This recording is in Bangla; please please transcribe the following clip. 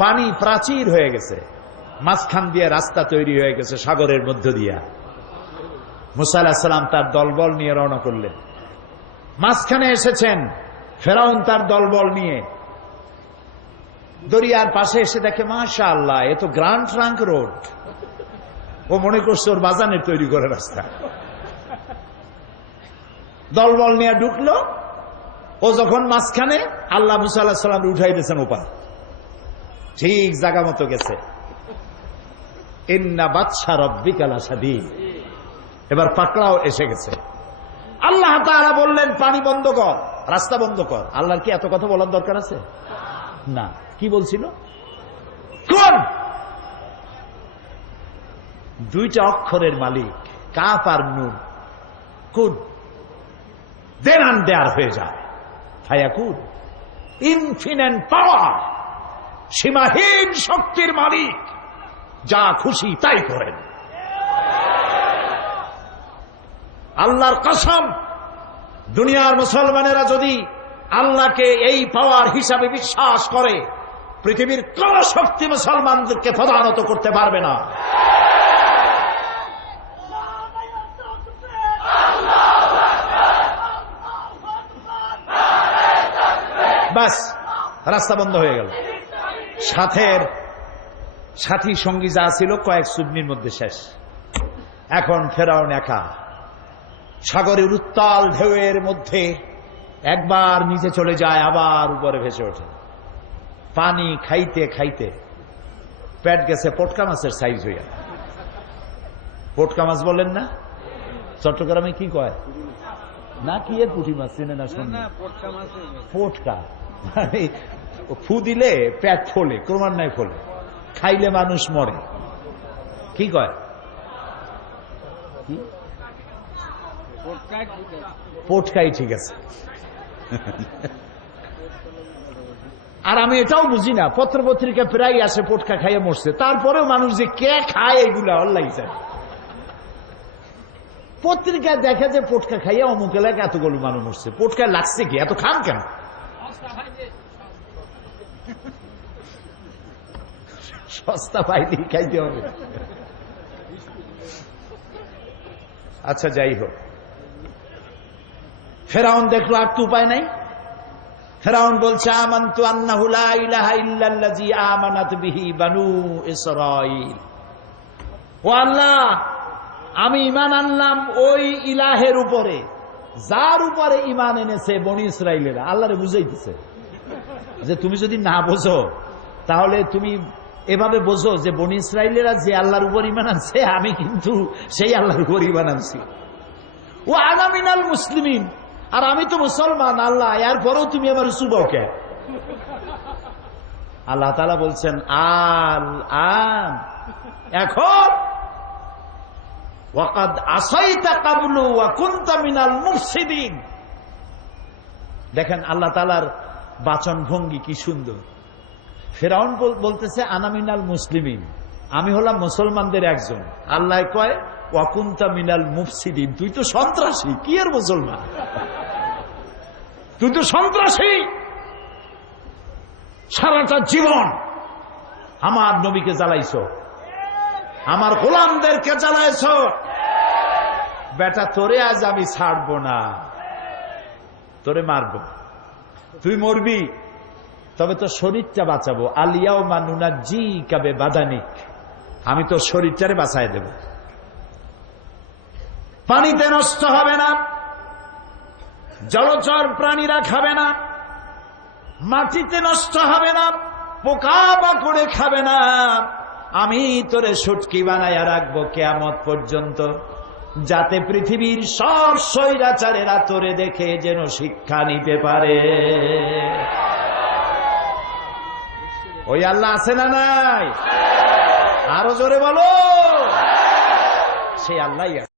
পানি প্রাচীর হয়ে গেছে, মাঝখান দিয়ে রাস্তা তৈরি হয়ে গেছে সাগরের মধ্য দিয়া। মুসা আলাইহিস সালাম তার দলবল নিয়ে রওনা করলেন। মাঝখানে এসেছেন ফেরাউন তার দলবল নিয়ে। দরিয়ার পাশে এসে দেখে মাশাআল্লাহ, এ তো গ্র্যান্ড ট্রাঙ্ক রোড। ও মনে করছে ওর বাজানের তৈরি করে রাস্তা। দলবল নিয়ে ঢুকলো। ও যখন মাঝখানে, আল্লাহ মুসা আলাইহিস সালাম উঠাই দিয়েছেন ওপার, ঠিক জায়গা মতো গেছে। ইন্না বাতশা রাব্বিকা লাশাদীদ, এবার পাকড়াও এসে গেছে। আল্লাহ তাআলা বললেন পানি বন্ধ কর, রাস্তা বন্ধ কর। আল্লাহর কি এত কথা বলার দরকার আছে? না। কি বলছিল? কোন দুইটা অক্ষরের মালিক, কাফ আর নুন। কুন দেন আন দেয়ার হয়ে যায়, ফায়াকুন। ইনফিনিট পাওয়ার, সীমাহীন শক্তির মালিক, যা খুশি তাই করেন। আল্লাহর কসম, দুনিয়ার মুসলমানেরা যদি আল্লাহকে এই পাওয়ার হিসাবে বিশ্বাস করে, পৃথিবীর কোন শক্তি মুসলমানদেরকে প্রধানত করতে পারবে না। বাস, রাস্তা বন্ধ হয়ে গেল। সাথী সঙ্গী যা ছিল কয়েক সুবনির মধ্যে শেষ। এখন ফেরাউন একা সাগরের উত্তাল ঢেউয়ের মধ্যে একবার নিচে চলে যায়, আবার উপরে ভেসে ওঠে। পানি খাইতে খাইতে পেট গেছে পটকা মাছের সাইজ হইয়া। পটকা মাছ বলেন না? চট্টগ্রামে কি কয় না, কি এর পুঁটি মাছ চেনে না? শুনে পটকা মানে ফু দিলে পেট ফোলে, ক্রমান্বয়ে ফোলে, খাইলে মানুষ মরে। কি কয়? পটকাই ঠিক আছে। আর আমি এটাও বুঝি না, পত্র পত্রিকা প্রায় আসে পটকা খাইয়ে মরছে, তারপরেও মানুষ যে কে খায় এগুলা অল্লাই যায়। পত্রিকায় দেখা যায় পটকা খাইয়ে অমুক এলাকায় এতগুলো মানুষ মরছে। পটকায় লাগছে কি? এত খান কেন? সস্তা পাইলেই খাইতে হবে। আচ্ছা, যাই হোক, ফেরাউন দেখলো আর তো উপায় নাই। ফেরাউন বলছে আমানতু আন্নাহু লা ইলাহা ইল্লাল্লাযী আমানাত বিহি বানু ইসরাঈল। ও আল্লাহ, আমি ঈমান আনলাম ওই ইলাহের উপরে যার উপরে ঈমান এনেছে বনি ইসরাঈলেরা। আল্লাহরে বুঝাইতেছে যে তুমি যদি না বোঝো তাহলে তুমি এভাবে বোঝো যে বনি ইসরাঈলেরা যে আল্লাহর উপর ঈমান আনছে, আমি কিন্তু সেই আল্লাহর উপর ঈমান আনছি। ও আনা মিনাল মুসলিমিন, আর আমি তো মুসলমান। আল্লাহ, এরপরেও তুমি আমার চুবাও কে? আল্লাহ তাআলা বলছেন আল আন, এখন ওয়াকাদ আসাইতা ক্বাবলু ওয়া কুনতা মিনাল মুফসিদিন। দেখেন আল্লাহ তাআলার বাচন ভঙ্গি কি সুন্দর। ফেরাউন বলতেছে আনা মিনাল মুসলিমিন, আমি হলাম মুসলমানদের একজন। আল্লাহ কয় ওয়া কুনতা মিনাল মুফসিদিন, তুই তো সন্ত্রাসী। কি এর মুসলমান? তুই তো সন্ত্রাসী। সারাটা জীবন আমার নবীকে জ্বালাইছো, আমার গোলামদেরকে জ্বালাইছো। বেটা, তোরে আজ আমি ছাড়বো না, তোরে মারবো। তুই মরবি, তবে তো শরীরটা বাঁচাবো। আলিয়াউমা নুনাজ্জিকা বিবাদানিক, আমি তো শরীরটারে বাঁচায় দেব। পানিতে নষ্ট হবে না, জলচর প্রাণীরা খাবে না, মাটিতে নষ্ট হবে না, পোকা মাকড়ে খাবে না। আমি তোরে শুটকি বানাইয়া রাখবো কিয়ামত পর্যন্ত, যাতে পৃথিবীর সব স্বৈরাচারেরা তোরে দেখে যেন শিক্ষা নিতে পারে। ওই আল্লাহ আছে না নাই? আরো জোরে বলো, সেই আল্লাহই আছে।